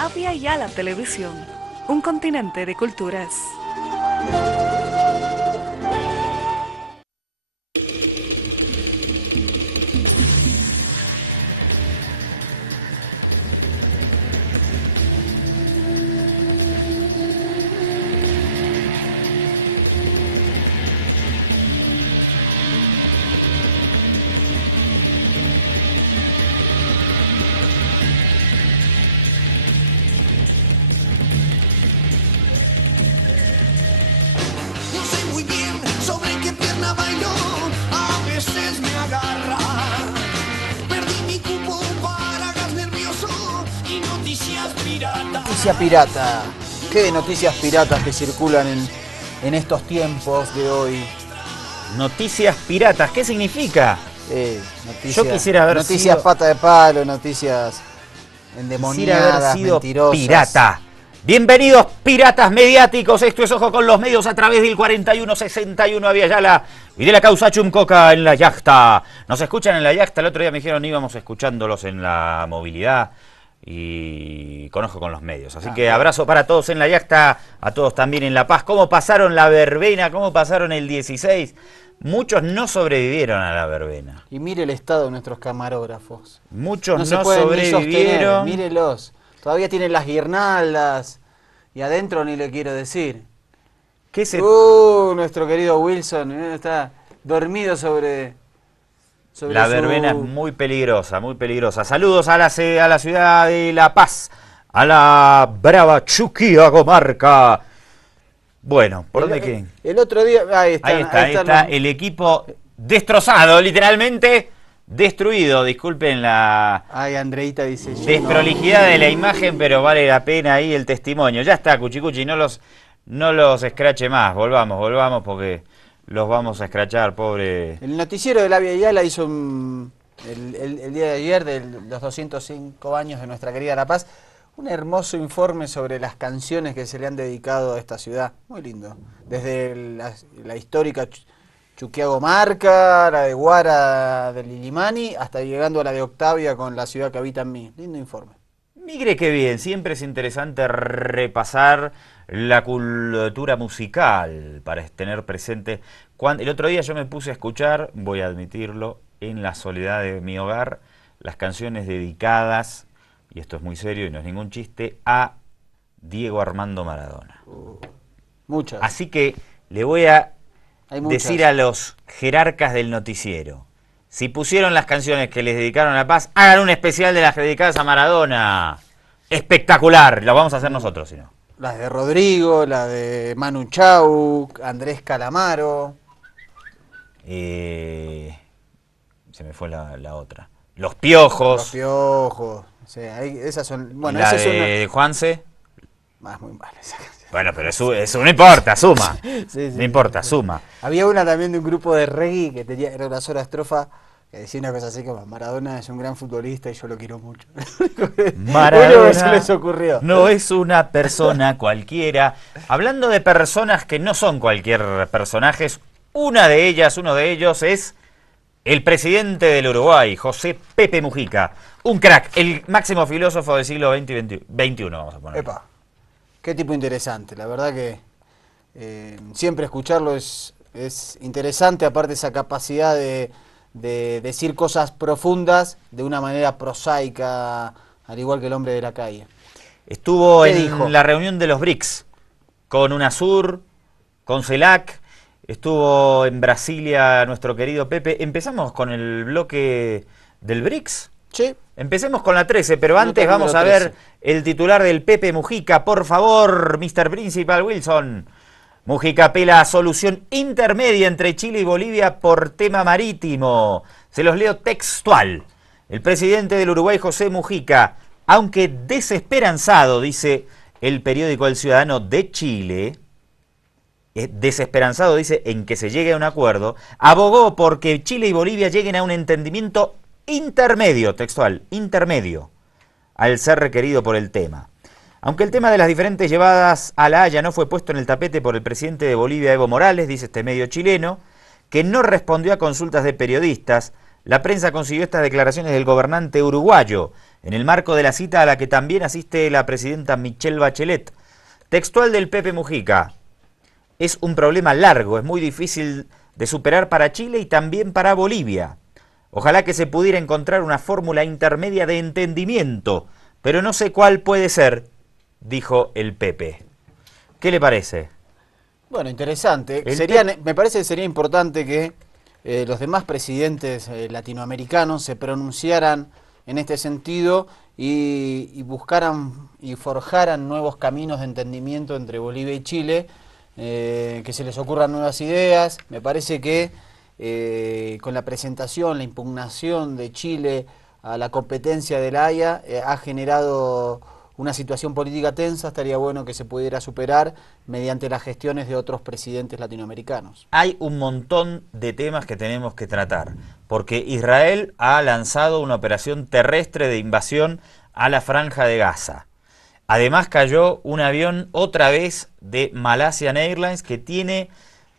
Avia Yala Televisión, un continente de culturas. Noticia pirata. ¿Qué noticias piratas que circulan en estos tiempos de hoy? Noticias piratas, ¿qué significa? Yo quisiera haber noticias sido, pata de palo, noticias endemoniadas, mentirosas. Pirata. Bienvenidos, piratas mediáticos. Esto es Ojo con los Medios a través del 4161 Avia Yala y de la causa Chumcoca en la yachta. Nos escuchan en la yachta. El otro día me dijeron íbamos escuchándolos en la movilidad y con Ojo con los Medios. Así que abrazo para todos en la yachta, a todos también en La Paz. ¿Cómo pasaron la verbena? ¿Cómo pasaron el 16? Muchos no sobrevivieron a la verbena. Y mire el estado de nuestros camarógrafos. Muchos no sobrevivieron. Mírelos. Todavía tienen las guirnaldas y adentro ni le quiero decir. ¿Qué se...? Nuestro querido Wilson está dormido sobre la verbena es muy peligrosa, muy peligrosa. Saludos a la ciudad de La Paz, a la brava Chuquía comarca. Bueno, ¿por dónde quieren? El otro día... Ahí está el equipo destrozado, literalmente destruido. Disculpen la... Ay, Andreita dice... desprolijidad de la imagen, pero vale la pena ahí el testimonio. Ya está, Cuchicuchi, no los escrache más. Volvamos porque los vamos a escrachar, pobre... El noticiero de Avia Yala hizo el día de ayer, de los 205 años de nuestra querida La Paz, un hermoso informe sobre las canciones que se le han dedicado a esta ciudad. Muy lindo. Desde la histórica Chuquiago Marca, la de Guara del Lilimani, hasta llegando a la de Octavia con La ciudad que habita en mí. Lindo informe. Mire qué bien, siempre es interesante repasar la cultura musical para tener presente. El otro día yo me puse a escuchar, voy a admitirlo, en la soledad de mi hogar, las canciones dedicadas, y esto es muy serio y no es ningún chiste, a Diego Armando Maradona. Muchas. Así que le voy a decir a los jerarcas del noticiero, si pusieron las canciones que les dedicaron a La Paz, hagan un especial de las dedicadas a Maradona. Espectacular, lo vamos a hacer nosotros, si no. Las de Rodrigo, la de Manu Chao, Andrés Calamaro. Se me fue la otra. Los Piojos. Los Piojos. Sí, esas son... Bueno, la de Juanse. Más muy mal esa canción. Bueno, pero eso no importa, suma. Sí, no importa, suma. Había una también de un grupo de reggae que era una sola estrofa que decía una cosa así como: Maradona es un gran futbolista y yo lo quiero mucho. Maradona se les ocurrió. No es una persona cualquiera. Hablando de personas que no son cualquier personaje, uno de ellos es el presidente del Uruguay, José Pepe Mujica. Un crack, el máximo filósofo del siglo XX y XXI, vamos a poner. Epa. Qué tipo interesante, la verdad que siempre escucharlo es interesante, aparte esa capacidad de decir cosas profundas de una manera prosaica, al igual que el hombre de la calle. Estuvo en la reunión de los BRICS, con UNASUR, con CELAC, estuvo en Brasilia nuestro querido Pepe. Empezamos con el bloque del BRICS. Sí. Empecemos con la 13, pero antes vamos a ver el titular del Pepe Mujica. Por favor, Mr. Principal Wilson. Mujica apela a solución intermedia entre Chile y Bolivia por tema marítimo. Se los leo textual. El presidente del Uruguay, José Mujica, aunque desesperanzado, dice el periódico El Ciudadano de Chile, desesperanzado, dice, en que se llegue a un acuerdo, abogó porque Chile y Bolivia lleguen a un entendimiento intermedio, textual, intermedio, al ser requerido por el tema. Aunque el tema de las diferentes llevadas a La Haya no fue puesto en el tapete por el presidente de Bolivia, Evo Morales, dice este medio chileno, que no respondió a consultas de periodistas, la prensa consiguió estas declaraciones del gobernante uruguayo, en el marco de la cita a la que también asiste la presidenta Michelle Bachelet. Textual del Pepe Mujica: es un problema largo, es muy difícil de superar para Chile y también para Bolivia. Ojalá que se pudiera encontrar una fórmula intermedia de entendimiento, pero no sé cuál puede ser, dijo el Pepe. ¿Qué le parece? Bueno, interesante. Me parece que sería importante que los demás presidentes latinoamericanos se pronunciaran en este sentido y buscaran y forjaran nuevos caminos de entendimiento entre Bolivia y Chile, que se les ocurran nuevas ideas. Me parece que con la presentación, la impugnación de Chile a la competencia de la Haya ha generado una situación política tensa. Estaría bueno que se pudiera superar mediante las gestiones de otros presidentes latinoamericanos. Hay un montón de temas que tenemos que tratar, porque Israel ha lanzado una operación terrestre de invasión a la Franja de Gaza. Además cayó un avión otra vez de Malaysian Airlines que tiene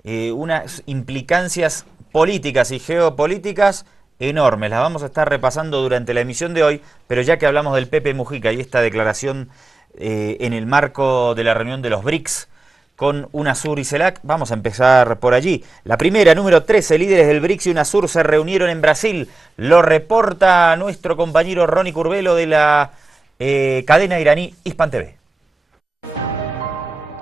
unas implicancias políticas y geopolíticas enormes. Las vamos a estar repasando durante la emisión de hoy, pero ya que hablamos del Pepe Mujica y esta declaración en el marco de la reunión de los BRICS con UNASUR y CELAC, vamos a empezar por allí. La primera, número 13, líderes del BRICS y UNASUR se reunieron en Brasil. Lo reporta nuestro compañero Ronnie Curvelo de la cadena iraní Hispan TV.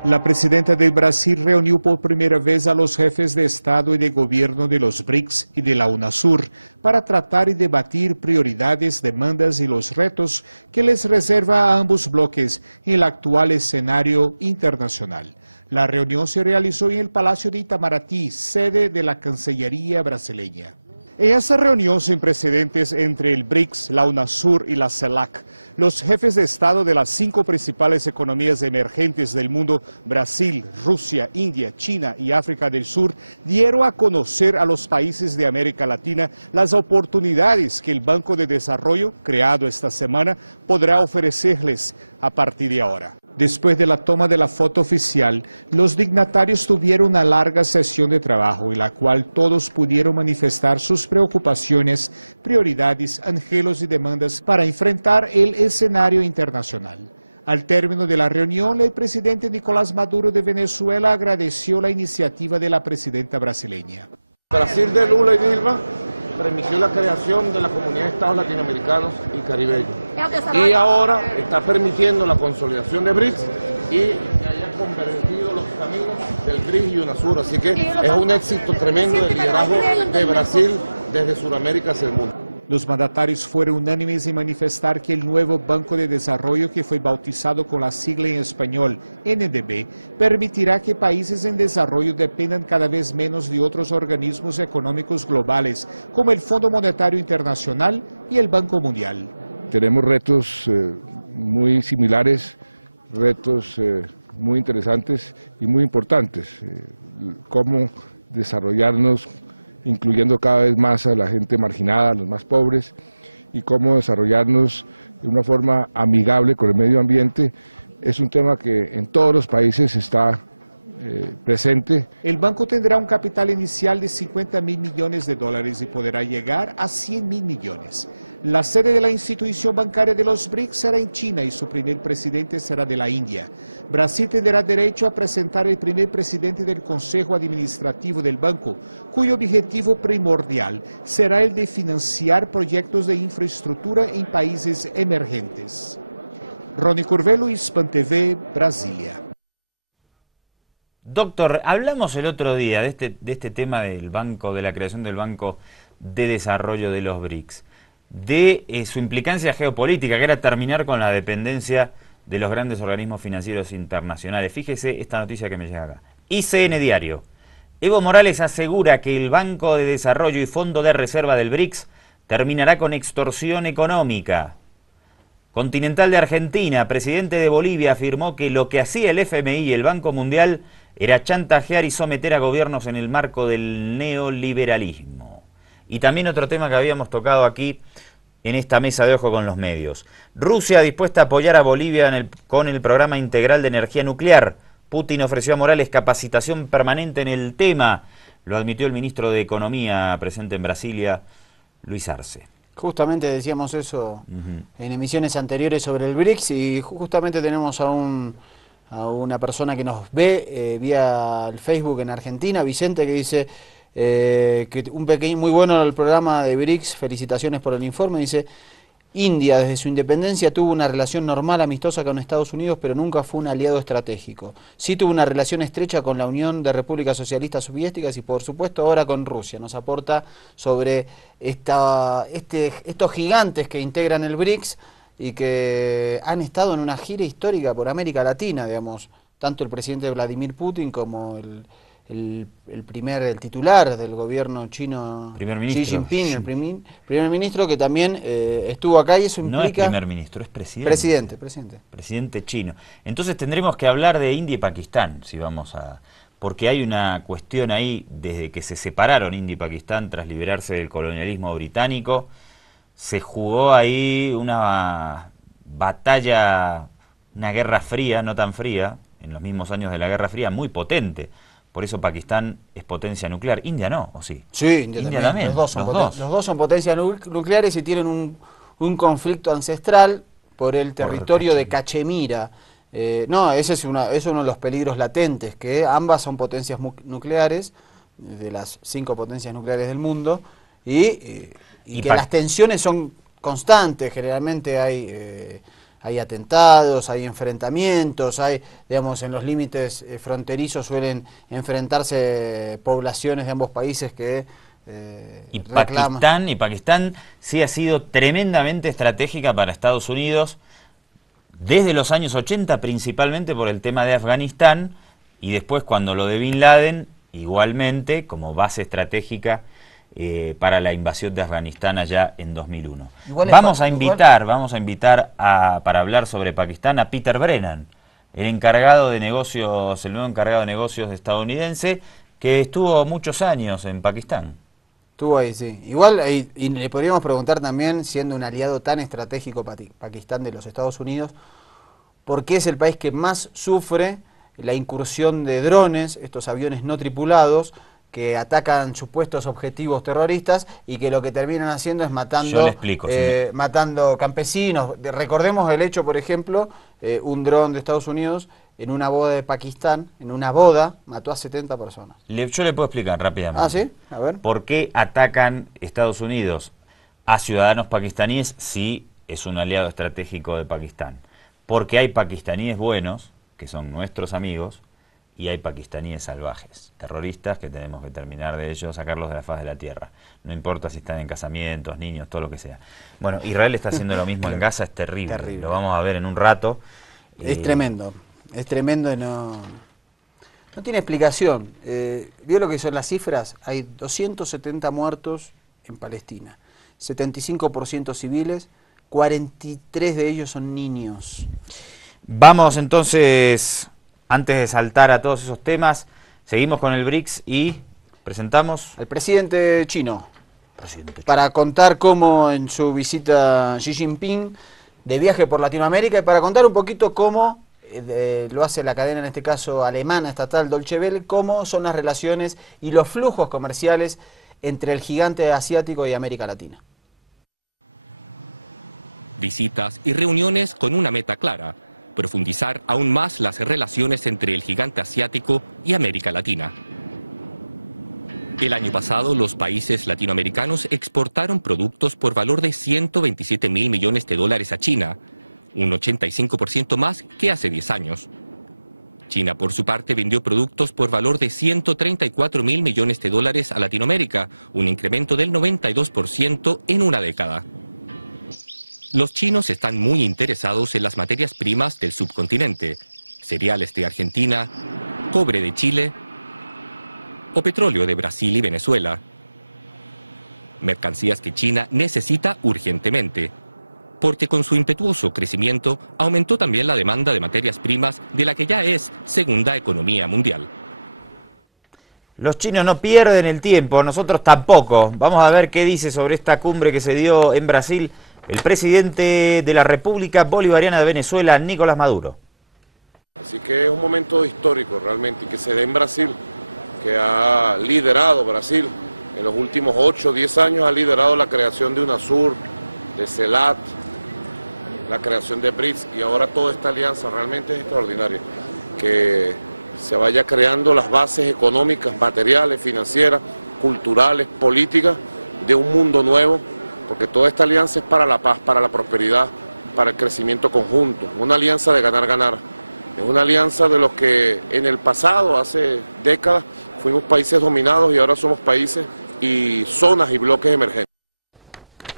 La presidenta de Brasil reunió por primera vez a los jefes de Estado y de Gobierno de los BRICS y de la UNASUR para tratar y debatir prioridades, demandas y los retos que les reserva a ambos bloques en el actual escenario internacional. La reunión se realizó en el Palacio de Itamaraty, sede de la Cancillería brasileña. En esa reunión sin precedentes entre el BRICS, la UNASUR y la CELAC, los jefes de Estado de las 5 principales economías emergentes del mundo, Brasil, Rusia, India, China y África del Sur, dieron a conocer a los países de América Latina las oportunidades que el Banco de Desarrollo, creado esta semana, podrá ofrecerles a partir de ahora. Después de la toma de la foto oficial, los dignatarios tuvieron una larga sesión de trabajo en la cual todos pudieron manifestar sus preocupaciones, prioridades, anhelos y demandas para enfrentar el escenario internacional. Al término de la reunión, el presidente Nicolás Maduro de Venezuela agradeció la iniciativa de la presidenta brasileña. Brasil de Lula y Dilma permitió la creación de la Comunidad de Estados Latinoamericanos y Caribeños. Y ahora está permitiendo la consolidación de BRICS y haya convertido los caminos del BRICS y UNASUR. Así que es un éxito tremendo del liderazgo de Brasil desde Sudamérica hacia el mundo. Los mandatarios fueron unánimes en manifestar que el nuevo Banco de Desarrollo, que fue bautizado con la sigla en español NDB, permitirá que países en desarrollo dependan cada vez menos de otros organismos económicos globales, como el Fondo Monetario Internacional y el Banco Mundial. Tenemos retos muy similares, retos muy interesantes y muy importantes. Cómo desarrollarnos incluyendo cada vez más a la gente marginada, a los más pobres, y cómo desarrollarnos de una forma amigable con el medio ambiente, es un tema que en todos los países está presente. El banco tendrá un capital inicial de $50.000 millones y podrá llegar a $100.000 millones. La sede de la institución bancaria de los BRICS será en China y su primer presidente será de la India. Brasil tendrá derecho a presentar el primer presidente del Consejo Administrativo del banco, cuyo objetivo primordial será el de financiar proyectos de infraestructura en países emergentes. Ronnie Curvelo, Hispan TV, Brasilia. Doctor, hablamos el otro día de este tema del banco, de la creación del Banco de Desarrollo de los BRICS, de su implicancia geopolítica, que era terminar con la dependencia de los grandes organismos financieros internacionales. Fíjese esta noticia que me llega acá. ICN Diario. Evo Morales asegura que el Banco de Desarrollo y Fondo de Reserva del BRICS terminará con extorsión económica. Continental de Argentina, presidente de Bolivia, afirmó que lo que hacía el FMI y el Banco Mundial era chantajear y someter a gobiernos en el marco del neoliberalismo. Y también otro tema que habíamos tocado aquí en esta mesa de ojo con los medios. Rusia dispuesta a apoyar a Bolivia con el programa integral de energía nuclear. Putin ofreció a Morales capacitación permanente en el tema. Lo admitió el ministro de Economía presente en Brasilia, Luis Arce. Justamente decíamos eso en emisiones anteriores sobre el BRICS y justamente tenemos a una persona que nos ve vía el Facebook en Argentina, Vicente, que dice que muy bueno el programa de BRICS, felicitaciones por el informe, dice: India desde su independencia tuvo una relación normal, amistosa con Estados Unidos, pero nunca fue un aliado estratégico. Sí tuvo una relación estrecha con la Unión de Repúblicas Socialistas Soviéticas y por supuesto ahora con Rusia. Nos aporta sobre estos gigantes que integran el BRICS y que han estado en una gira histórica por América Latina, digamos, tanto el presidente Vladimir Putin como el titular del gobierno chino, Xi Jinping, el primer ministro, que también estuvo acá, y eso implica... No es primer ministro, es presidente. Presidente chino. Entonces tendremos que hablar de India y Pakistán, si vamos a... Porque hay una cuestión ahí, desde que se separaron India y Pakistán tras liberarse del colonialismo británico, se jugó ahí una batalla, una guerra fría, no tan fría, en los mismos años de la Guerra Fría, muy potente. Por eso Pakistán es potencia nuclear. India no, ¿o sí? Sí, India también. Los dos son potencias nucleares y tienen un conflicto ancestral por el territorio de Cachemira. Ese es uno de los peligros latentes, que ambas son potencias nucleares, de las 5 potencias nucleares del mundo, y que las tensiones son constantes. Generalmente hay atentados, hay enfrentamientos, digamos, en los límites fronterizos suelen enfrentarse poblaciones de ambos países que reclaman. Y Pakistán sí ha sido tremendamente estratégica para Estados Unidos desde los años 80, principalmente por el tema de Afganistán, y después cuando lo de Bin Laden, igualmente como base estratégica para la invasión de Afganistán allá en 2001. Vamos a invitar para hablar sobre Pakistán a Peter Brennan, el encargado de negocios, el nuevo encargado de negocios estadounidense, que estuvo muchos años en Pakistán. Estuvo ahí, sí. Igual, y le podríamos preguntar también, siendo un aliado tan estratégico Pakistán de los Estados Unidos, ¿por qué es el país que más sufre la incursión de drones, estos aviones no tripulados, que atacan supuestos objetivos terroristas y que lo que terminan haciendo es matando campesinos? Recordemos el hecho, por ejemplo, un dron de Estados Unidos en una boda de Pakistán, mató a 70 personas. Yo le puedo explicar rápidamente. ¿Ah, sí? A ver. ¿Por qué atacan Estados Unidos a ciudadanos pakistaníes si es un aliado estratégico de Pakistán? Porque hay pakistaníes buenos, que son nuestros amigos, y hay pakistaníes salvajes, terroristas, que tenemos que terminar de ellos, sacarlos de la faz de la tierra. No importa si están en casamientos, niños, todo lo que sea. Bueno, Israel está haciendo lo mismo en Gaza, es terrible. Lo vamos a ver en un rato. Es tremendo y no tiene explicación. ¿Vio lo que son las cifras? Hay 270 muertos en Palestina, 75% civiles, 43 de ellos son niños. Vamos entonces... Antes de saltar a todos esos temas, seguimos con el BRICS y presentamos... al presidente chino. Para contar cómo en su visita Xi Jinping de viaje por Latinoamérica, y para contar un poquito cómo lo hace la cadena, en este caso alemana estatal Deutsche Welle, cómo son las relaciones y los flujos comerciales entre el gigante asiático y América Latina. Visitas y reuniones con una meta clara: profundizar aún más las relaciones entre el gigante asiático y América Latina. El año pasado, los países latinoamericanos exportaron productos por valor de 127.000 millones de dólares a China, un 85% más que hace 10 años. China, por su parte, vendió productos por valor de 134.000 millones de dólares a Latinoamérica, un incremento del 92% en una década. Los chinos están muy interesados en las materias primas del subcontinente: cereales de Argentina, cobre de Chile o petróleo de Brasil y Venezuela. Mercancías que China necesita urgentemente, porque con su impetuoso crecimiento aumentó también la demanda de materias primas de la que ya es segunda economía mundial. Los chinos no pierden el tiempo, nosotros tampoco. Vamos a ver qué dice sobre esta cumbre que se dio en Brasil el presidente de la República Bolivariana de Venezuela, Nicolás Maduro. Así que es un momento histórico realmente que se dé en Brasil, que ha liderado Brasil en los últimos 8 o 10 años ha liderado la creación de UNASUR, de CELAT, la creación de BRICS, y ahora toda esta alianza realmente es extraordinaria. Que se vaya creando las bases económicas, materiales, financieras, culturales, políticas de un mundo nuevo, porque toda esta alianza es para la paz, para la prosperidad, para el crecimiento conjunto, una alianza de ganar-ganar. Es una alianza de los que en el pasado, hace décadas, fuimos países dominados y ahora somos países y zonas y bloques emergentes.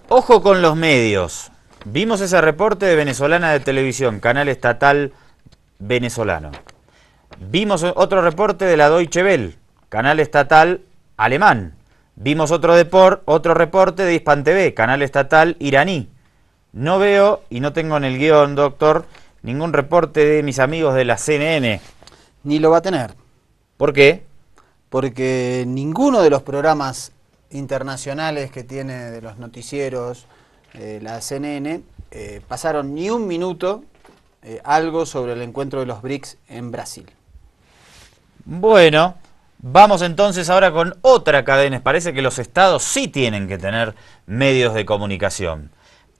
Ojo con los medios. Vimos ese reporte de Venezolana de Televisión, canal estatal venezolano. Vimos otro reporte de la Deutsche Welle, canal estatal alemán. Vimos otro reporte de Hispan TV, canal estatal iraní. No veo, y no tengo en el guión, doctor, ningún reporte de mis amigos de la CNN. Ni lo va a tener. ¿Por qué? Porque ninguno de los programas internacionales que tiene de los noticieros, la CNN, pasaron ni un minuto algo sobre el encuentro de los BRICS en Brasil. Bueno, vamos entonces ahora con otra cadena. Parece que los estados sí tienen que tener medios de comunicación.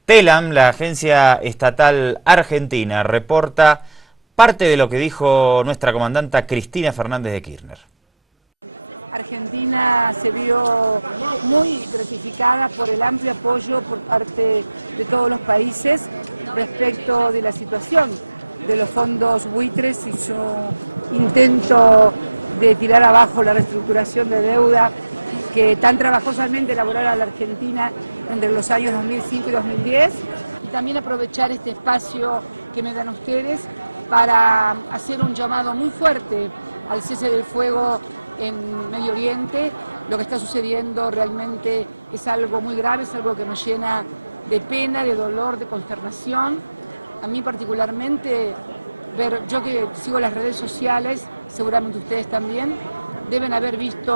TELAM, la agencia estatal argentina, reporta parte de lo que dijo nuestra comandanta Cristina Fernández de Kirchner. Argentina se vio muy gratificada por el amplio apoyo por parte de todos los países respecto de la situación de los fondos buitres y su intento de tirar abajo la reestructuración de deuda que tan trabajosamente elaborara la Argentina entre los años 2005 y 2010, y también aprovechar este espacio que me dan ustedes para hacer un llamado muy fuerte al cese del fuego en Medio Oriente. Lo que está sucediendo realmente es algo muy grave, es algo que nos llena de pena, de dolor, de consternación. A mí particularmente, yo que sigo las redes sociales, seguramente ustedes también, deben haber visto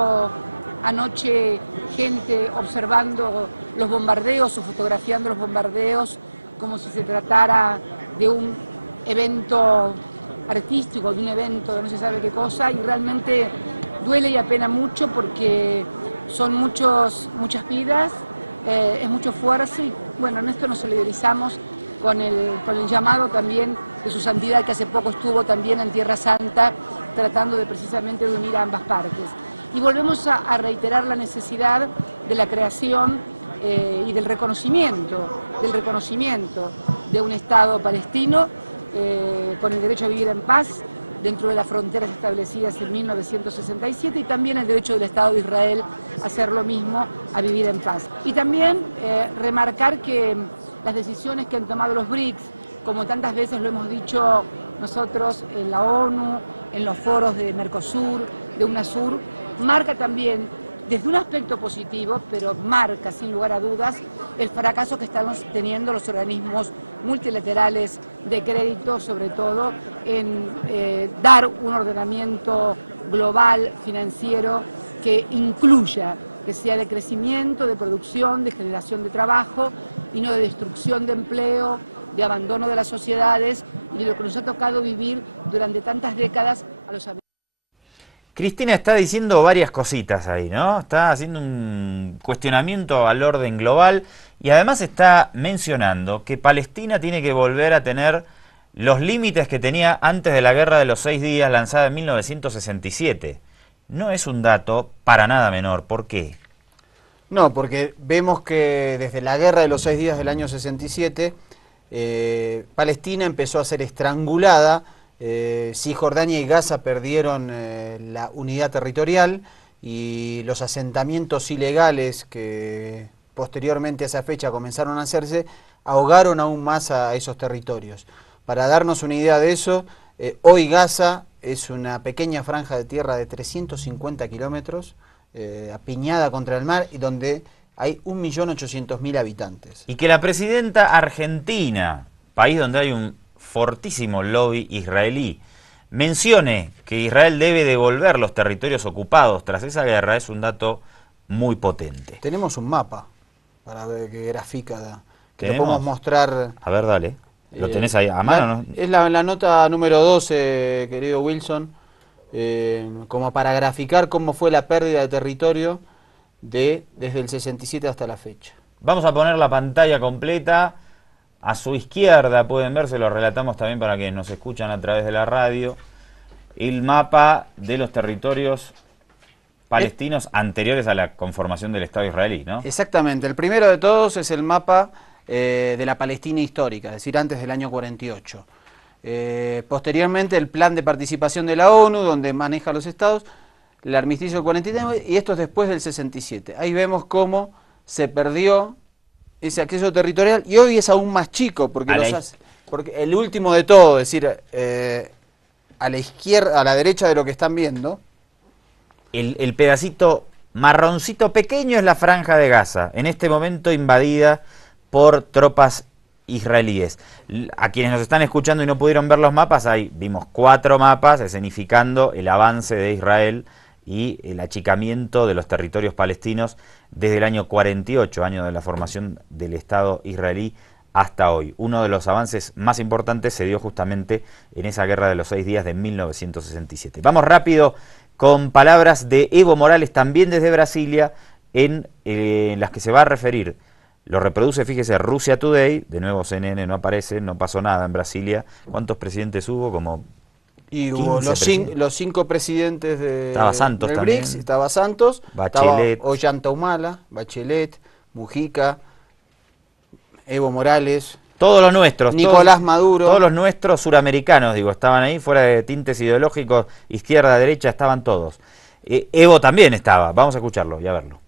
anoche gente observando los bombardeos o fotografiando los bombardeos como si se tratara de un evento artístico, de un evento de no se sabe qué cosa, y realmente duele y apena mucho porque son muchas vidas, es mucho esfuerzo, y bueno, en esto nos solidarizamos con el llamado también de su santidad, que hace poco estuvo también en Tierra Santa tratando de precisamente de unir a ambas partes. Y volvemos a reiterar la necesidad de la creación y del reconocimiento de un Estado palestino con el derecho a vivir en paz dentro de las fronteras establecidas en 1967, y también el derecho del Estado de Israel a hacer lo mismo, a vivir en paz. Y también remarcar que las decisiones que han tomado los BRICS, como tantas veces lo hemos dicho nosotros en la ONU, en los foros de Mercosur, de UNASUR, marca también, desde un aspecto positivo, pero marca sin lugar a dudas, el fracaso que estamos teniendo los organismos multilaterales de crédito, sobre todo en dar un ordenamiento global, financiero, que incluya, que sea de crecimiento, de producción, de generación de trabajo, y no de destrucción de empleo, de abandono de las sociedades, y de lo que nos ha tocado vivir durante tantas décadas a los amigos. Cristina está diciendo varias cositas ahí, ¿no? Está haciendo un cuestionamiento al orden global y además está mencionando que Palestina tiene que volver a tener los límites que tenía antes de la Guerra de los 6 días lanzada en 1967. No es un dato para nada menor. ¿Por qué? No, porque vemos que desde la Guerra de los 6 días del año 67, Palestina empezó a ser estrangulada. Cisjordania y Gaza perdieron la unidad territorial, y los asentamientos ilegales que posteriormente a esa fecha comenzaron a hacerse ahogaron aún más a esos territorios. Para darnos una idea de eso, hoy Gaza es una pequeña franja de tierra de 350 kilómetros, apiñada contra el mar, y donde hay 1.800.000 habitantes. Y que la presidenta argentina, país donde hay un fortísimo lobby israelí, mencione que Israel debe devolver los territorios ocupados tras esa guerra, es un dato muy potente. Tenemos un mapa para ver qué grafica, que lo podemos mostrar. A ver, dale. ¿Lo tenés ahí a mano? ¿No? Es la nota número 12, querido Wilson, como para graficar cómo fue la pérdida de territorio desde el 67 hasta la fecha. Vamos a poner la pantalla completa. A su izquierda pueden ver, se lo relatamos también para quienes nos escuchan a través de la radio, el mapa de los territorios palestinos anteriores a la conformación del Estado israelí, ¿no? Exactamente. El primero de todos es el mapa de la Palestina histórica, es decir, antes del año 48. Posteriormente el plan de participación de la ONU, donde maneja los estados, el armisticio del 49, y esto es después del 67. Ahí vemos cómo se perdió ese acceso territorial, y hoy es aún más chico, porque el último de todo, es decir, a la izquierda, a la derecha de lo que están viendo, el pedacito marroncito pequeño es la Franja de Gaza, en este momento invadida por tropas israelíes. A quienes nos están escuchando y no pudieron ver los mapas, ahí vimos 4 mapas escenificando el avance de Israel y el achicamiento de los territorios palestinos desde el año 48, año de la formación del Estado israelí, hasta hoy. Uno de los avances más importantes se dio justamente en esa guerra de los 6 días de 1967. Vamos rápido con palabras de Evo Morales, también desde Brasilia, en las que se va a referir. Lo reproduce, fíjese, Russia Today, de nuevo CNN no aparece, no pasó nada en Brasilia. ¿Cuántos presidentes hubo? Como y hubo los 5 presidentes estaba Santos del también. BRICS, estaba Santos, Bachelet, estaba Ollanta Humala, Bachelet, Mujica, Evo Morales, todos los nuestros, Nicolás Maduro. Todos los nuestros suramericanos, digo, estaban ahí, fuera de tintes ideológicos, izquierda, derecha, estaban todos. Evo también estaba, vamos a escucharlo y a verlo.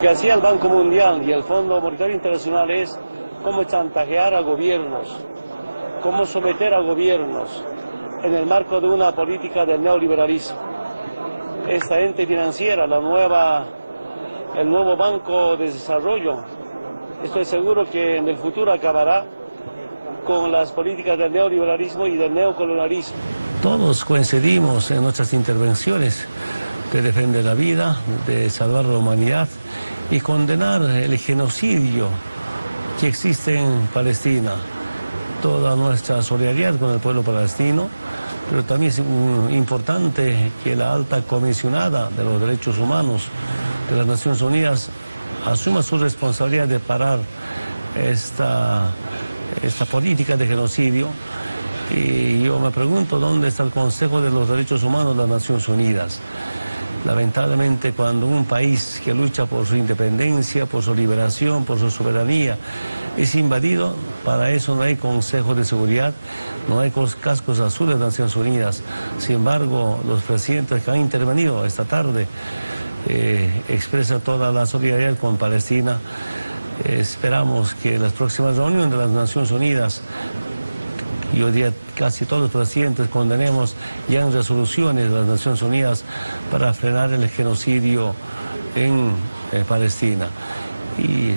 Lo que hacía el Banco Mundial y el Fondo Monetario Internacional es cómo chantajear a gobiernos, cómo someter a gobiernos en el marco de una política del neoliberalismo. Esta ente financiera, el nuevo Banco de Desarrollo, estoy seguro que en el futuro acabará con las políticas del neoliberalismo y del neocolonialismo. Todos coincidimos en nuestras intervenciones de defender la vida, de salvar la humanidad y condenar el genocidio que existe en Palestina. Toda nuestra solidaridad con el pueblo palestino, pero también es importante que la alta comisionada de los derechos humanos de las Naciones Unidas asuma su responsabilidad de parar esta política de genocidio. Y yo me pregunto dónde está el Consejo de los Derechos Humanos de las Naciones Unidas. Lamentablemente, cuando un país que lucha por su independencia, por su liberación, por su soberanía, es invadido, para eso no hay Consejo de Seguridad, no hay cascos azules de las Naciones Unidas. Sin embargo, los presidentes que han intervenido esta tarde expresan toda la solidaridad con Palestina. Esperamos que las próximas reuniones de las Naciones Unidas, yo diría casi todos los presidentes, condenemos ya en resoluciones de las Naciones Unidas para frenar el genocidio en Palestina. Y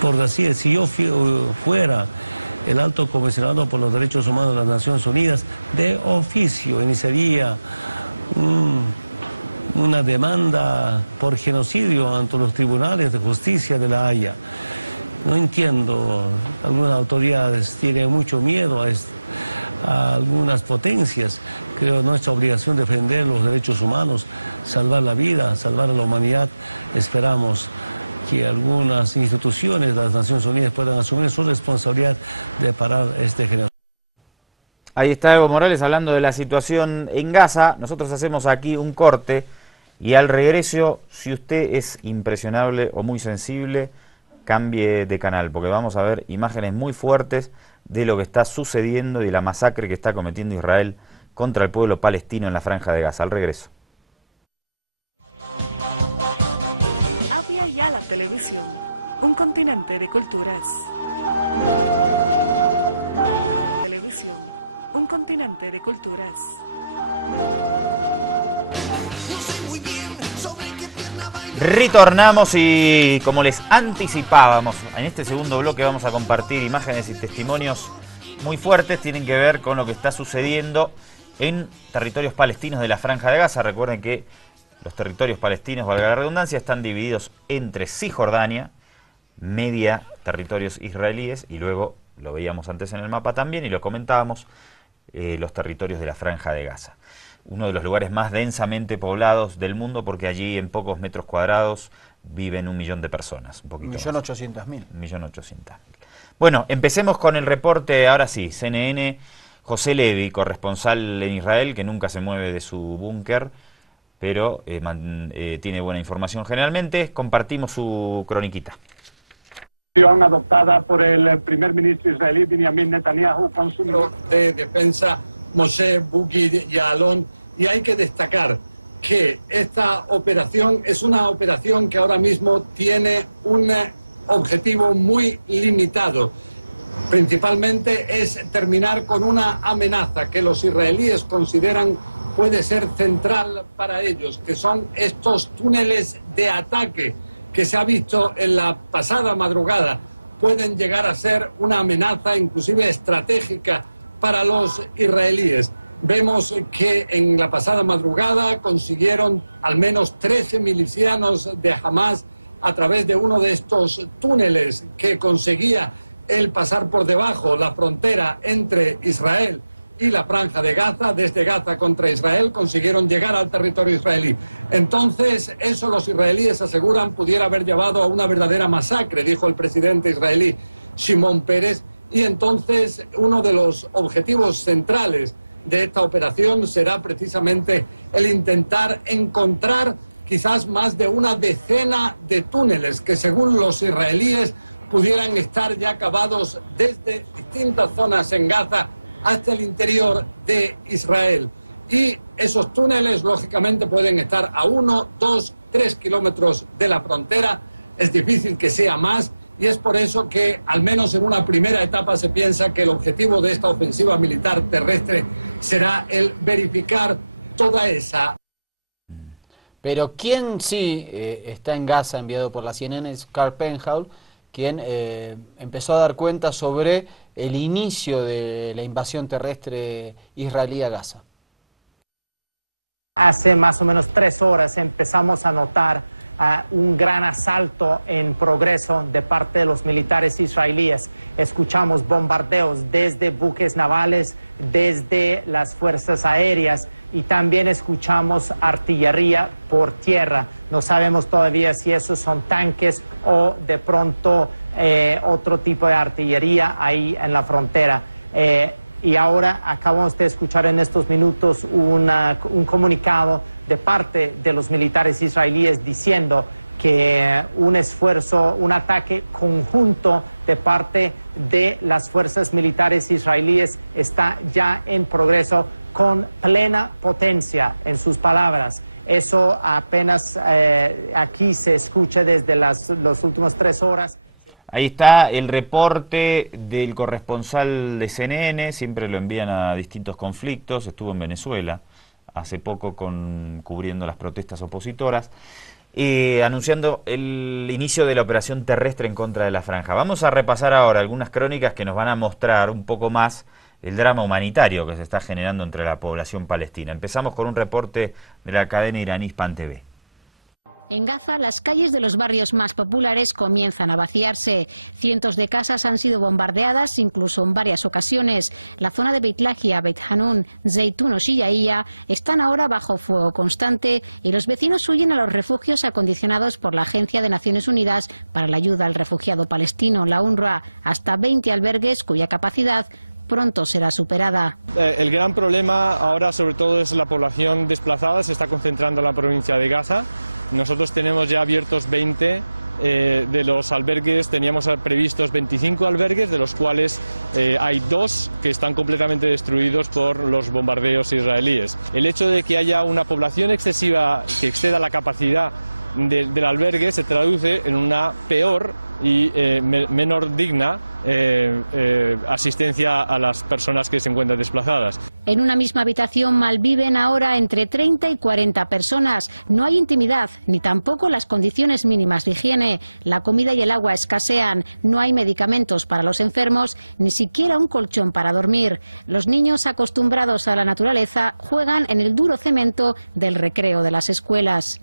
por decir, si yo fuera el alto comisionado por los derechos humanos de las Naciones Unidas, de oficio iniciaría una demanda por genocidio ante los tribunales de justicia de La Haya. No entiendo, algunas autoridades tienen mucho miedo a algunas potencias, pero nuestra obligación es defender los derechos humanos, salvar la vida, salvar a la humanidad. Esperamos que algunas instituciones de las Naciones Unidas puedan asumir su responsabilidad de parar este genocidio. Ahí está Evo Morales hablando de la situación en Gaza. Nosotros hacemos aquí un corte y al regreso, si usted es impresionable o muy sensible, cambie de canal, porque vamos a ver imágenes muy fuertes de lo que está sucediendo y de la masacre que está cometiendo Israel contra el pueblo palestino en la Franja de Gaza. Al regreso. Había ya la televisión, un continente de culturas. Televisión, un continente de culturas. Retornamos y como les anticipábamos, en este segundo bloque vamos a compartir imágenes y testimonios muy fuertes, tienen que ver con lo que está sucediendo en territorios palestinos de la Franja de Gaza. Recuerden que los territorios palestinos, valga la redundancia, están divididos entre Cisjordania, media territorios israelíes, y luego, lo veíamos antes en el mapa también y lo comentábamos, los territorios de la Franja de Gaza. uno de los lugares más densamente poblados del mundo, porque allí en pocos metros cuadrados viven 1 millón de personas, un poquito 1.800.000. 1.800.000. Bueno, empecemos con el reporte, ahora sí, CNN, José Levi, corresponsal en Israel, que nunca se mueve de su búnker, pero tiene buena información generalmente. Compartimos su croniquita. Adoptada por el primer ministro israelí Benjamin Netanyahu con su de defensa Moshe Bughi Ya'alon, y hay que destacar que esta operación es una operación que ahora mismo tiene un objetivo muy limitado. Principalmente es terminar con una amenaza que los israelíes consideran puede ser central para ellos, que son estos túneles de ataque que se ha visto en la pasada madrugada. Pueden llegar a ser una amenaza inclusive estratégica para los israelíes. Vemos que en la pasada madrugada consiguieron al menos 13 milicianos de Hamas a través de uno de estos túneles que conseguía el pasar por debajo la frontera entre Israel y la Franja de Gaza. Desde Gaza contra Israel consiguieron llegar al territorio israelí. Entonces, eso los israelíes aseguran pudiera haber llevado a una verdadera masacre, dijo el presidente israelí Shimon Peres, y entonces uno de los objetivos centrales de esta operación será precisamente el intentar encontrar quizás más de una decena de túneles que, según los israelíes, pudieran estar ya cavados desde distintas zonas en Gaza hasta el interior de Israel. Y esos túneles, lógicamente, pueden estar a 1, 2, 3 kilómetros de la frontera. Es difícil que sea más, y es por eso que, al menos en una primera etapa, se piensa que el objetivo de esta ofensiva militar terrestre será el verificar toda esa. Pero quien sí está en Gaza, enviado por la CNN, es Carl Penhall, quien empezó a dar cuenta sobre el inicio de la invasión terrestre israelí a Gaza. Hace más o menos 3 horas empezamos a notar un gran asalto en progreso de parte de los militares israelíes. Escuchamos bombardeos desde buques navales, desde las fuerzas aéreas, y también escuchamos artillería por tierra. No sabemos todavía si esos son tanques o de pronto otro tipo de artillería ahí en la frontera. Y ahora acabamos de escuchar en estos minutos un comunicado de parte de los militares israelíes diciendo que un esfuerzo, un ataque conjunto de parte de las fuerzas militares israelíes está ya en progreso con plena potencia, en sus palabras. Eso apenas aquí se escucha desde las últimas 3 horas. Ahí está el reporte del corresponsal de CNN, siempre lo envían a distintos conflictos, estuvo en Venezuela hace poco cubriendo las protestas opositoras, anunciando el inicio de la operación terrestre en contra de la franja. Vamos a repasar ahora algunas crónicas que nos van a mostrar un poco más el drama humanitario que se está generando entre la población palestina. Empezamos con un reporte de la cadena iraní Span TV. En Gaza, las calles de los barrios más populares comienzan a vaciarse. Cientos de casas han sido bombardeadas, incluso en varias ocasiones. La zona de Beit Lahia, Beit Hanun, Zeitun o Shiyaiya están ahora bajo fuego constante y los vecinos huyen a los refugios acondicionados por la Agencia de Naciones Unidas para la Ayuda al Refugiado Palestino, la UNRWA, hasta 20 albergues cuya capacidad pronto será superada. El gran problema ahora, sobre todo, es la población desplazada, se está concentrando en la provincia de Gaza. Nosotros tenemos ya abiertos 20 de los albergues, teníamos previstos 25 albergues, de los cuales hay 2 que están completamente destruidos por los bombardeos israelíes. El hecho de que haya una población excesiva que exceda la capacidad del albergue se traduce en una peor y menor digna asistencia a las personas que se encuentran desplazadas. En una misma habitación malviven ahora entre 30 y 40 personas. No hay intimidad, ni tampoco las condiciones mínimas de higiene. La comida y el agua escasean, no hay medicamentos para los enfermos, ni siquiera un colchón para dormir. Los niños, acostumbrados a la naturaleza, juegan en el duro cemento del recreo de las escuelas.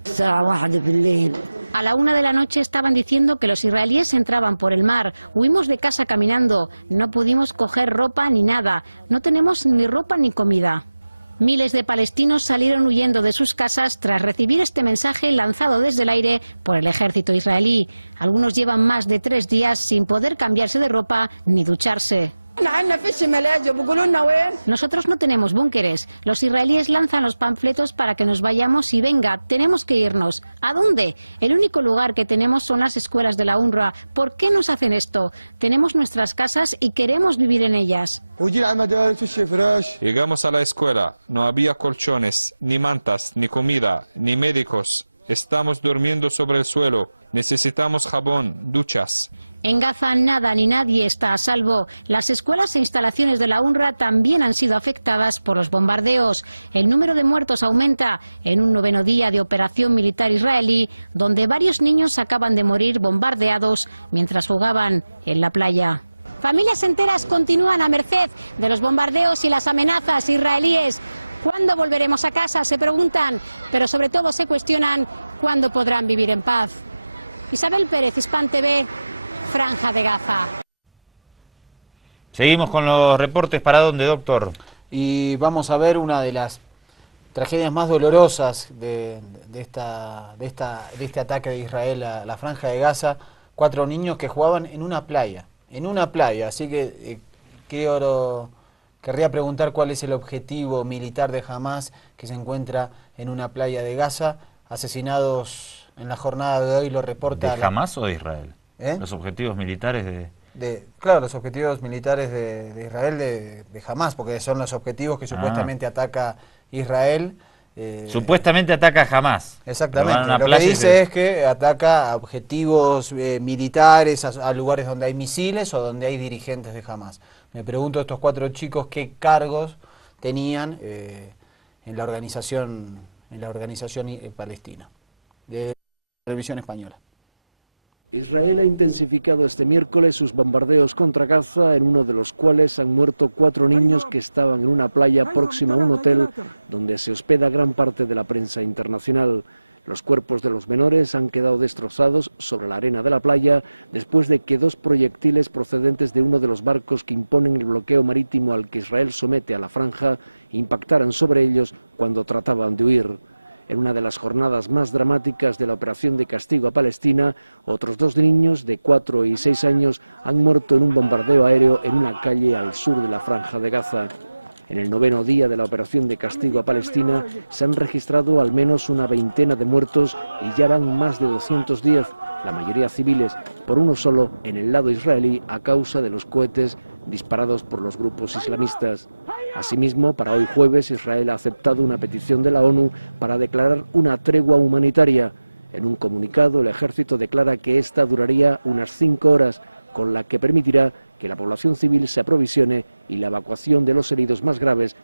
A la 1 de la noche estaban diciendo que los israelíes entraban por el mar. Huimos de casa caminando. No pudimos coger ropa ni nada. No tenemos ni ropa ni comida. Miles de palestinos salieron huyendo de sus casas tras recibir este mensaje lanzado desde el aire por el ejército israelí. Algunos llevan más de 3 días sin poder cambiarse de ropa ni ducharse. Nosotros no tenemos búnkeres. Los israelíes lanzan los panfletos para que nos vayamos y venga, tenemos que irnos. ¿A dónde? El único lugar que tenemos son las escuelas de la UNRWA. ¿Por qué nos hacen esto? Tenemos nuestras casas y queremos vivir en ellas. Llegamos a la escuela, no había colchones, ni mantas, ni comida, ni médicos. Estamos durmiendo sobre el suelo. Necesitamos jabón, duchas. En Gaza nada ni nadie está a salvo. Las escuelas e instalaciones de la UNRWA también han sido afectadas por los bombardeos. El número de muertos aumenta en un 9º día de operación militar israelí, donde varios niños acaban de morir bombardeados mientras jugaban en la playa. Familias enteras continúan a merced de los bombardeos y las amenazas israelíes. ¿Cuándo volveremos a casa?, se preguntan, pero sobre todo se cuestionan cuándo podrán vivir en paz. Isabel Pérez, Hispan TV, Franja de Gaza. Seguimos con los reportes. ¿Para dónde, doctor? Y vamos a ver una de las tragedias más dolorosas de este ataque de Israel a la Franja de Gaza. 4 niños que jugaban en una playa. Así que querría preguntar cuál es el objetivo militar de Hamás, que se encuentra en una playa de Gaza, asesinados en la jornada de hoy, lo reporta... ¿De Hamás o de Israel? Los objetivos militares Claro, los objetivos militares de Israel de Hamás, porque son los objetivos que supuestamente ataca Israel. Supuestamente ataca Hamás. Exactamente, lo que dice es que ataca a objetivos militares, a lugares donde hay misiles o donde hay dirigentes de Hamás. Me pregunto estos 4 chicos qué cargos tenían en la organización palestina, de Televisión Española. Israel ha intensificado este miércoles sus bombardeos contra Gaza, en uno de los cuales han muerto 4 niños que estaban en una playa próxima a un hotel donde se hospeda gran parte de la prensa internacional. Los cuerpos de los menores han quedado destrozados sobre la arena de la playa después de que 2 proyectiles procedentes de uno de los barcos que imponen el bloqueo marítimo al que Israel somete a la franja impactaran sobre ellos cuando trataban de huir. En una de las jornadas más dramáticas de la operación de castigo a Palestina, otros 2 niños de 4 y 6 años han muerto en un bombardeo aéreo en una calle al sur de la Franja de Gaza. En el 9º día de la operación de castigo a Palestina se han registrado al menos una 20 de muertos y ya van más de 210, la mayoría civiles, por uno solo en el lado israelí a causa de los cohetes disparados por los grupos islamistas. Asimismo, para hoy jueves, Israel ha aceptado una petición de la ONU para declarar una tregua humanitaria. En un comunicado, el ejército declara que esta duraría unas 5 horas, con la que permitirá que la población civil se aprovisione y la evacuación de los heridos más graves.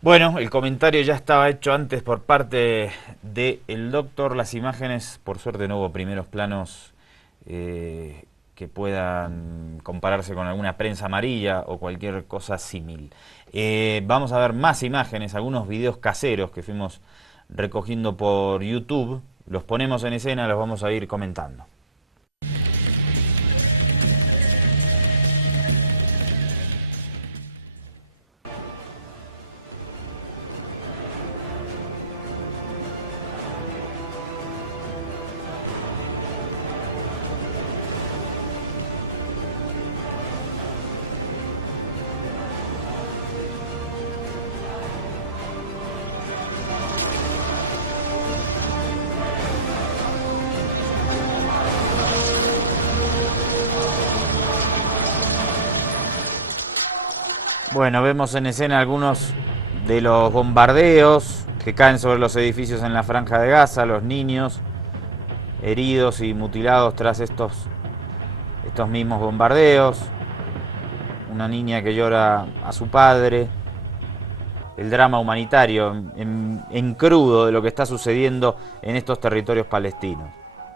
Bueno, el comentario ya estaba hecho antes por parte del doctor. Las imágenes, por suerte no hubo primeros planos que puedan compararse con alguna prensa amarilla o cualquier cosa similar. Vamos a ver más imágenes, algunos videos caseros que fuimos recogiendo por YouTube. Los ponemos en escena, los vamos a ir comentando. Bueno, vemos en escena algunos de los bombardeos que caen sobre los edificios en la Franja de Gaza, los niños heridos y mutilados tras estos mismos bombardeos, una niña que llora a su padre, el drama humanitario en crudo de lo que está sucediendo en estos territorios palestinos.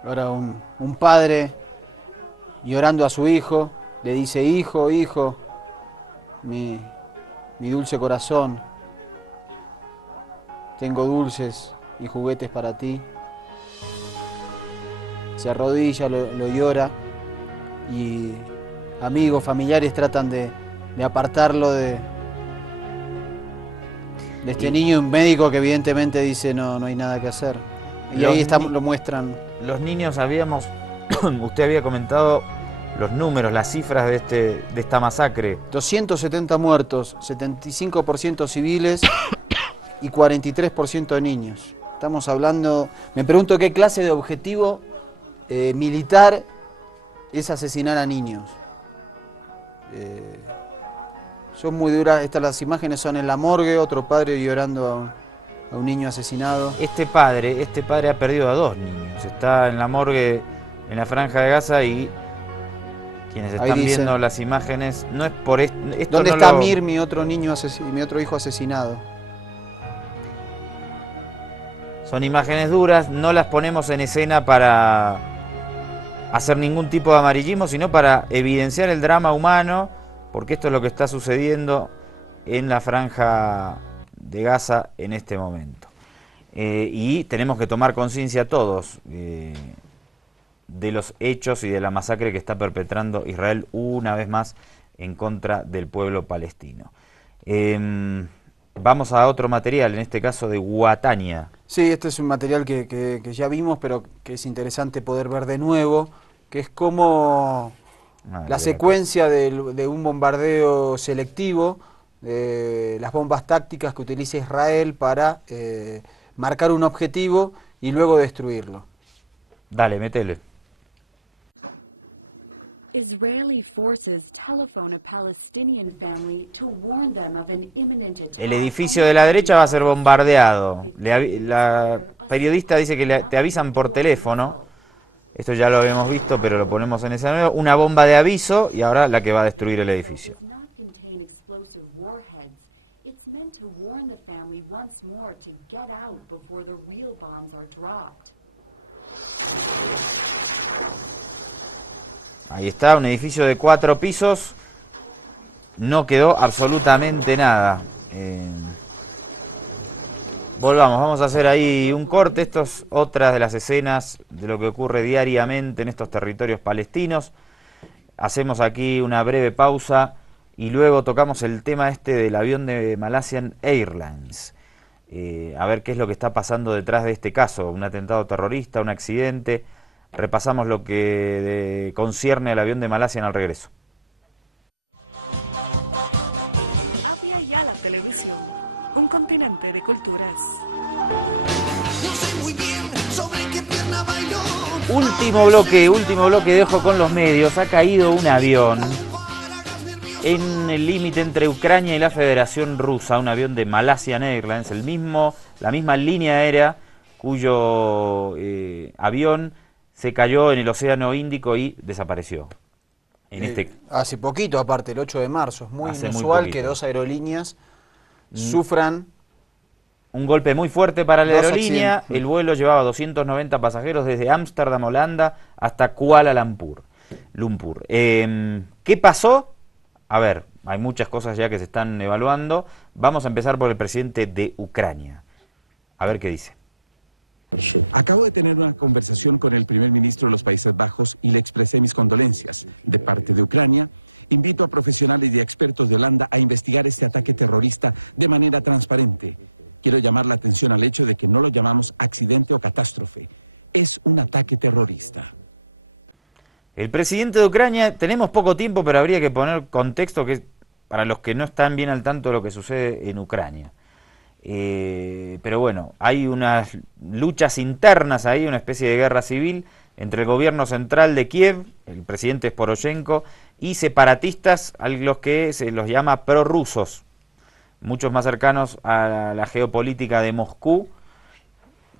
Ahora un padre llorando a su hijo, le dice: hijo, hijo, mi dulce corazón, tengo dulces y juguetes para ti. Se arrodilla, lo llora, y amigos, familiares tratan de apartarlo de De este niño, un médico que evidentemente dice no hay nada que hacer. Y ahí lo muestran. Los niños usted había comentado los números, las cifras de esta masacre. 270 muertos, 75% civiles y 43% de niños. Estamos hablando, me pregunto qué clase de objetivo militar es asesinar a niños. Son muy duras, las imágenes son en la morgue, otro padre llorando a un niño asesinado. Este padre ha perdido a 2 niños, está en la morgue en la Franja de Gaza y quienes están viendo las imágenes, no es por esto. ¿Dónde está Mir, mi otro hijo asesinado? Son imágenes duras, no las ponemos en escena para hacer ningún tipo de amarillismo, sino para evidenciar el drama humano, porque esto es lo que está sucediendo en la Franja de Gaza en este momento. Y tenemos que tomar conciencia todos de los hechos y de la masacre que está perpetrando Israel una vez más en contra del pueblo palestino. Vamos a otro material, en este caso de Guatania. Sí, este es un material que ya vimos, pero que es interesante poder ver de nuevo, que es como la secuencia de un bombardeo selectivo, de las bombas tácticas que utiliza Israel para marcar un objetivo y luego destruirlo. Dale, métele. El edificio de la derecha va a ser bombardeado. La periodista dice que te avisan por teléfono. Esto ya lo habíamos visto, pero lo ponemos en ese nuevo. Una bomba de aviso y ahora la que va a destruir el edificio. Ahí está, un edificio de 4 pisos. No quedó absolutamente nada. Vamos a hacer ahí un corte. Esto es otra de las escenas de lo que ocurre diariamente en estos territorios palestinos. Hacemos aquí una breve pausa y luego tocamos el tema del avión de Malaysian Airlines. A ver qué es lo que está pasando detrás de este caso. Un atentado terrorista, un accidente. Repasamos lo que concierne al avión de Malasia al regreso. Avia Yala Televisión, un continente de culturas. Último bloque de Ojo con los Medios. Ha caído un avión en el límite entre Ucrania y la Federación Rusa, un avión de Malaysian Airlines, la misma línea aérea cuyo avión se cayó en el Océano Índico y desapareció. Hace poquito, aparte, el 8 de marzo. Es muy inusual que 2 aerolíneas sufran un golpe muy fuerte para la aerolínea. El vuelo llevaba 290 pasajeros desde Ámsterdam, Holanda, hasta Kuala Lumpur. ¿Qué pasó? A ver, hay muchas cosas ya que se están evaluando. Vamos a empezar por el presidente de Ucrania. A ver qué dice. Acabo de tener una conversación con el primer ministro de los Países Bajos y le expresé mis condolencias. De parte de Ucrania, invito a profesionales y expertos de Holanda a investigar este ataque terrorista de manera transparente. Quiero llamar la atención al hecho de que no lo llamamos accidente o catástrofe. Es un ataque terrorista. El presidente de Ucrania, tenemos poco tiempo, pero habría que poner contexto para los que no están bien al tanto de lo que sucede en Ucrania. Pero bueno, hay unas luchas internas ahí, una especie de guerra civil entre el gobierno central de Kiev, el presidente Poroshenko, y separatistas a los que se los llama prorrusos, muchos más cercanos a la geopolítica de Moscú.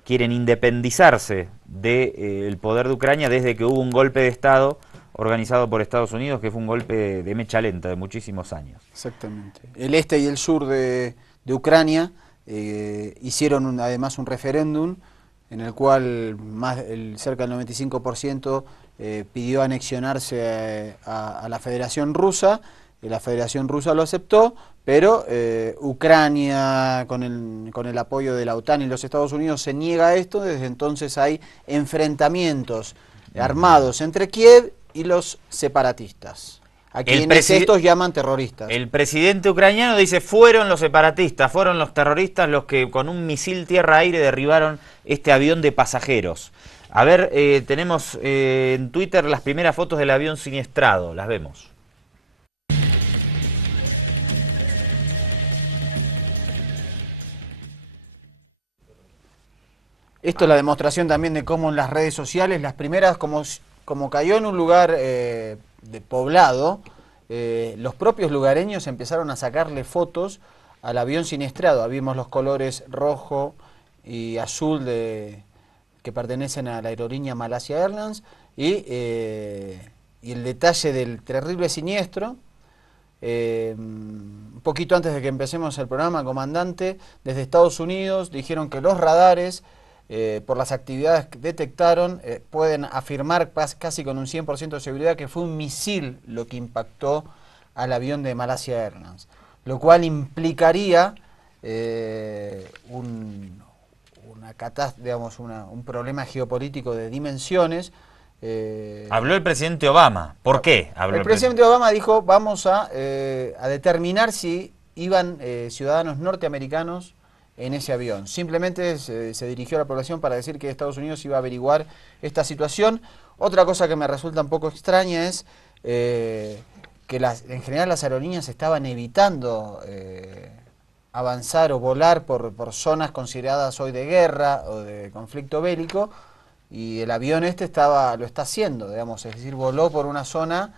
Quieren independizarse del poder de Ucrania desde que hubo un golpe de Estado organizado por Estados Unidos, que fue un golpe de mecha lenta de muchísimos años. Exactamente. El este y el sur de Ucrania hicieron además un referéndum en el cual cerca del 95% pidió anexionarse a la Federación Rusa, y la Federación Rusa lo aceptó, pero Ucrania, con el apoyo de la OTAN y los Estados Unidos, se niega a esto. Desde entonces hay enfrentamientos armados entre Kiev y los separatistas. a quienes estos llaman terroristas. El presidente ucraniano dice, fueron los separatistas, fueron los terroristas los que con un misil tierra-aire derribaron este avión de pasajeros. A ver, tenemos en Twitter las primeras fotos del avión siniestrado, las vemos. Esto es la demostración también de cómo en las redes sociales, las primeras, como cayó en un lugar de poblado, los propios lugareños empezaron a sacarle fotos al avión siniestrado. Vimos los colores rojo y azul que pertenecen a la aerolínea Malaysia Airlines y el detalle del terrible siniestro. Un poquito antes de que empecemos el programa, comandante, desde Estados Unidos dijeron que los radares, por las actividades que detectaron, pueden afirmar casi con un 100% de seguridad que fue un misil lo que impactó al avión de Malaysia Airlines, lo cual implicaría un problema geopolítico de dimensiones. Habló el presidente Obama. ¿Por qué? El presidente Obama dijo, vamos a determinar si iban ciudadanos norteamericanos en ese avión. Simplemente se dirigió a la población para decir que Estados Unidos iba a averiguar esta situación. Otra cosa que me resulta un poco extraña es que en general las aerolíneas estaban evitando avanzar o volar por zonas consideradas hoy de guerra o de conflicto bélico, y el avión lo está haciendo, digamos, es decir, voló por una zona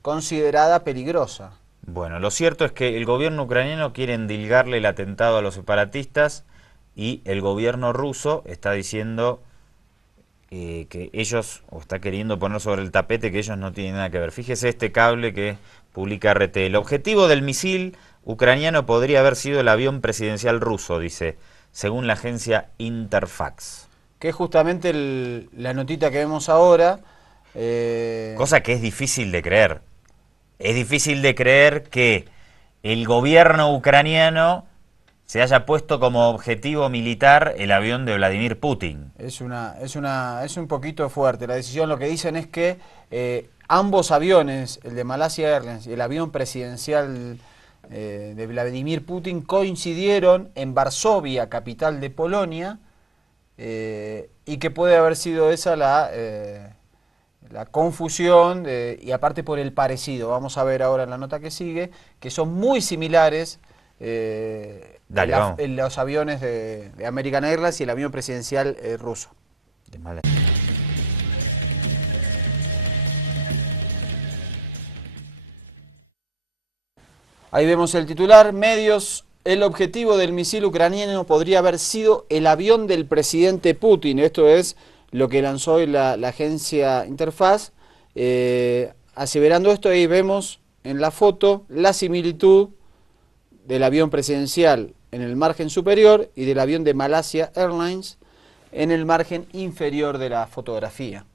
considerada peligrosa. Bueno, lo cierto es que el gobierno ucraniano quiere endilgarle el atentado a los separatistas y el gobierno ruso está diciendo que ellos, o está queriendo poner sobre el tapete que ellos no tienen nada que ver. Fíjese este cable que publica RT. El objetivo del misil ucraniano podría haber sido el avión presidencial ruso, dice, según la agencia Interfax. Que es justamente la notita que vemos ahora. Cosa que es difícil de creer. Es difícil de creer que el gobierno ucraniano se haya puesto como objetivo militar el avión de Vladimir Putin. Es un poquito fuerte. La decisión, lo que dicen es que ambos aviones, el de Malaysia Airlines y el avión presidencial de Vladimir Putin, coincidieron en Varsovia, capital de Polonia, y que puede haber sido esa la confusión, y aparte por el parecido. Vamos a ver ahora en la nota que sigue, que son muy similares los aviones de American Airlines y el avión presidencial ruso. Ahí vemos el titular, medios. El objetivo del misil ucraniano podría haber sido el avión del presidente Putin. Esto es lo que lanzó hoy la agencia Interfax. Aseverando esto, ahí vemos en la foto la similitud del avión presidencial en el margen superior y del avión de Malaysia Airlines en el margen inferior de la fotografía.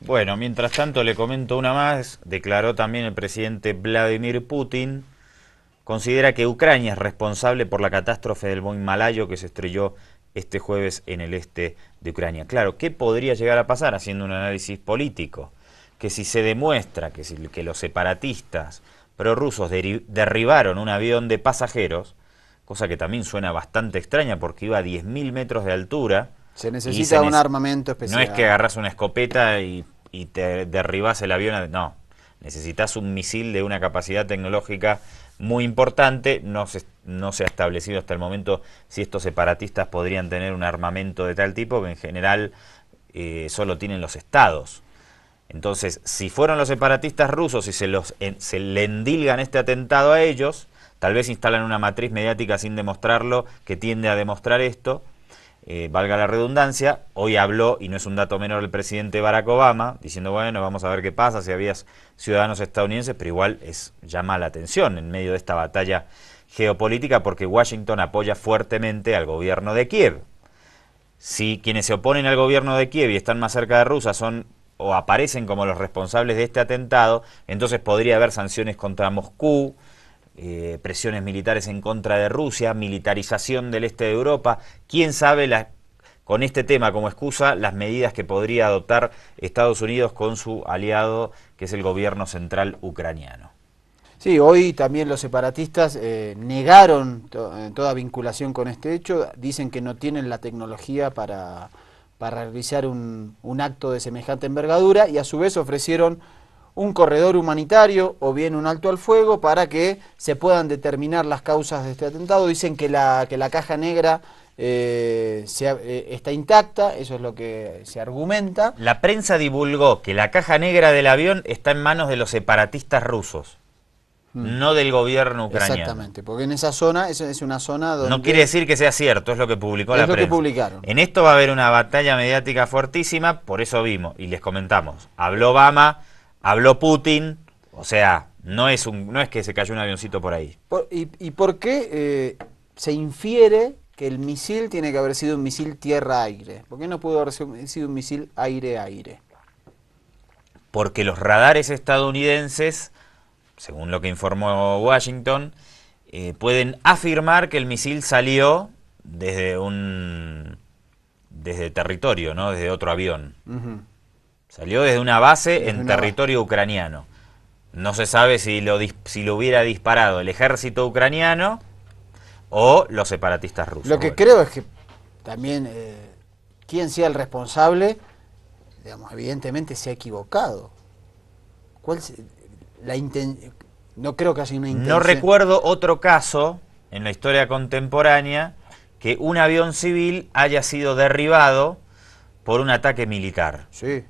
Bueno, mientras tanto le comento una más. Declaró también el presidente Vladimir Putin. Considera que Ucrania es responsable por la catástrofe del Boeing malayo que se estrelló este jueves en el este de Ucrania. Claro, ¿qué podría llegar a pasar haciendo un análisis político? Que si se demuestra que los separatistas prorrusos derribaron un avión de pasajeros, cosa que también suena bastante extraña porque iba a 10.000 metros de altura. Se necesita un armamento especial. No es que agarras una escopeta y te derribás el avión. No, necesitas un misil de una capacidad tecnológica muy importante. No se ha establecido hasta el momento si estos separatistas podrían tener un armamento de tal tipo, que en general solo tienen los estados. Entonces, si fueron los separatistas rusos y se le endilgan este atentado a ellos, tal vez instalan una matriz mediática sin demostrarlo, que tiende a demostrar esto, valga la redundancia. Hoy habló, y no es un dato menor, el presidente Barack Obama, diciendo, bueno, vamos a ver qué pasa, si había ciudadanos estadounidenses, pero igual llama la atención en medio de esta batalla geopolítica, porque Washington apoya fuertemente al gobierno de Kiev. Si quienes se oponen al gobierno de Kiev y están más cerca de Rusia son o aparecen como los responsables de este atentado, entonces podría haber sanciones contra Moscú, presiones militares en contra de Rusia, militarización del este de Europa. ¿Quién sabe con este tema como excusa las medidas que podría adoptar Estados Unidos con su aliado, que es el gobierno central ucraniano. Sí, hoy también los separatistas negaron toda vinculación con este hecho, dicen que no tienen la tecnología para realizar un acto de semejante envergadura y a su vez ofrecieron un corredor humanitario o bien un alto al fuego para que se puedan determinar las causas de este atentado. Dicen que la caja negra está intacta, eso es lo que se argumenta. La prensa divulgó que la caja negra del avión está en manos de los separatistas rusos, no del gobierno ucraniano. Exactamente, porque en esa zona, es una zona donde... No quiere decir que sea cierto, es lo que publicó la prensa. Es lo que publicaron. En esto va a haber una batalla mediática fuertísima, por eso vimos, y les comentamos, habló Obama, habló Putin, o sea, no es que se cayó un avioncito por ahí. ¿Y por qué se infiere que el misil tiene que haber sido un misil tierra-aire? ¿Por qué no pudo haber sido un misil aire-aire? Porque los radares estadounidenses, según lo que informó Washington, pueden afirmar que el misil salió desde territorio, ¿no? Desde otro avión. Salió desde una base en territorio ucraniano. No se sabe si lo hubiera disparado el ejército ucraniano o los separatistas rusos. Lo que creo es que también quien sea el responsable, digamos, evidentemente se ha equivocado. No creo que haya una intención. No recuerdo otro caso en la historia contemporánea que un avión civil haya sido derribado por un ataque militar. Sí,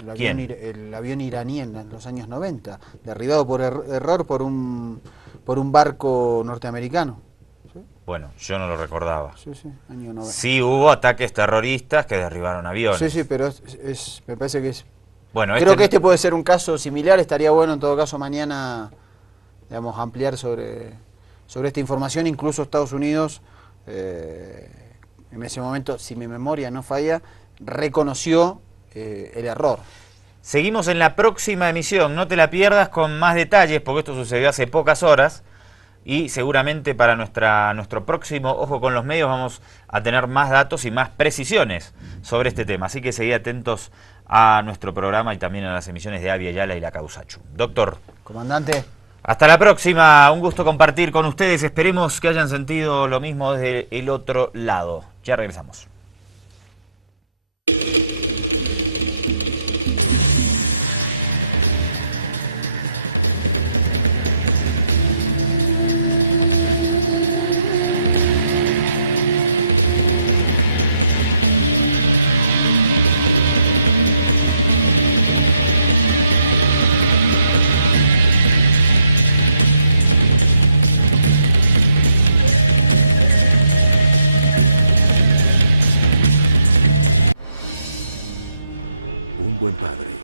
el avión iraní en los años 90, derribado por error por un barco norteamericano. ¿Sí? Bueno, yo no lo recordaba. Sí, año 90. Sí hubo ataques terroristas que derribaron aviones. Sí, pero me parece que es... Bueno, creo que este puede ser un caso similar, estaría bueno en todo caso mañana, digamos, ampliar sobre esta información. Incluso Estados Unidos, en ese momento, si mi memoria no falla, reconoció el error. Seguimos en la próxima emisión, no te la pierdas con más detalles, porque esto sucedió hace pocas horas, y seguramente para nuestro próximo Ojo con los Medios vamos a tener más datos y más precisiones sobre este tema. Así que seguí atentos a nuestro programa y también a las emisiones de Avia Yala y La Causachum. Doctor. Comandante. Hasta la próxima, un gusto compartir con ustedes. Esperemos que hayan sentido lo mismo desde el otro lado. Ya regresamos.